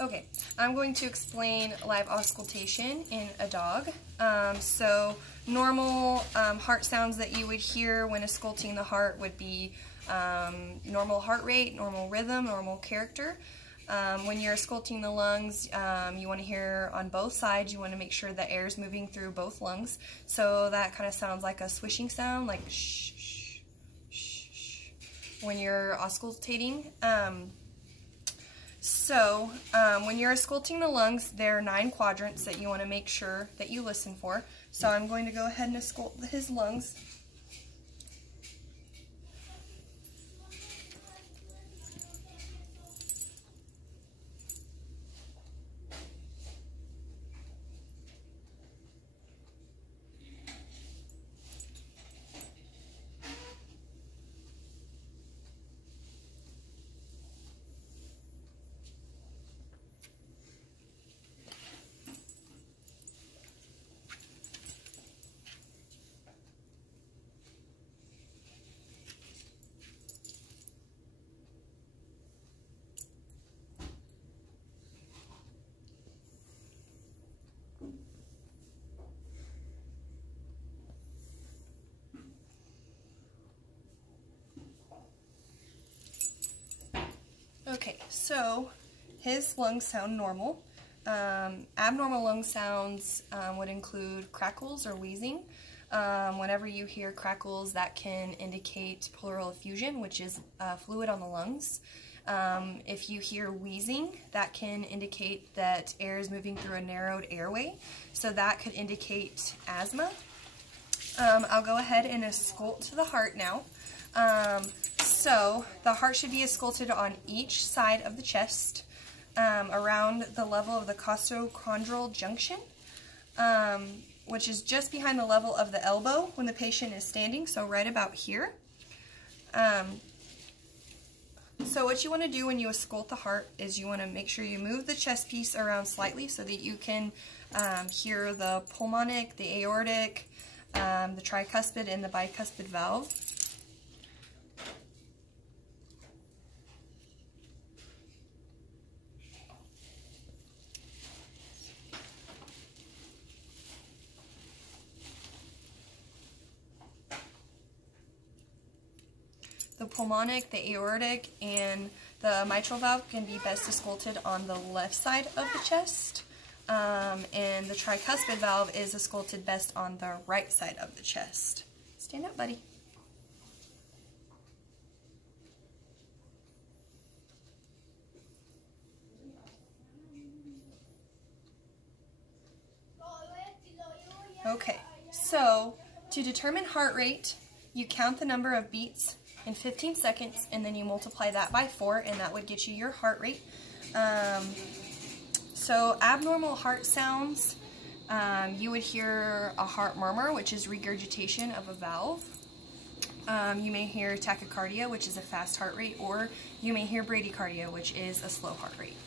Okay, I'm going to explain live auscultation in a dog. So normal heart sounds that you would hear when ausculting the heart would be normal heart rate, normal rhythm, normal character. When you're ausculting the lungs, you want to hear on both sides. You want to make sure the air is moving through both lungs. So that kind of sounds like a swishing sound, like shh, shh, shh, shh, when you're auscultating. When you're ausculting the lungs, there are 9 quadrants that you want to make sure that you listen for. So I'm going to go ahead and auscult his lungs. Okay, so his lungs sound normal. Abnormal lung sounds would include crackles or wheezing. Whenever you hear crackles, that can indicate pleural effusion, which is fluid on the lungs. If you hear wheezing, that can indicate that air is moving through a narrowed airway, so that could indicate asthma. I'll go ahead and auscult the heart now. So the heart should be ausculted on each side of the chest, around the level of the costochondral junction, which is just behind the level of the elbow when the patient is standing, so right about here. So what you want to do when you auscult the heart is you want to make sure you move the chest piece around slightly so that you can hear the pulmonic, the aortic, the tricuspid, and the bicuspid valve. The pulmonic, the aortic, and the mitral valve can be best ausculted on the left side of the chest, and the tricuspid valve is ausculted best on the right side of the chest. Stand up, buddy. Okay, so to determine heart rate, you count the number of beats in 15 seconds, and then you multiply that by 4, and that would get you your heart rate. So abnormal heart sounds, you would hear a heart murmur, which is regurgitation of a valve. You may hear tachycardia, which is a fast heart rate, or you may hear bradycardia, which is a slow heart rate.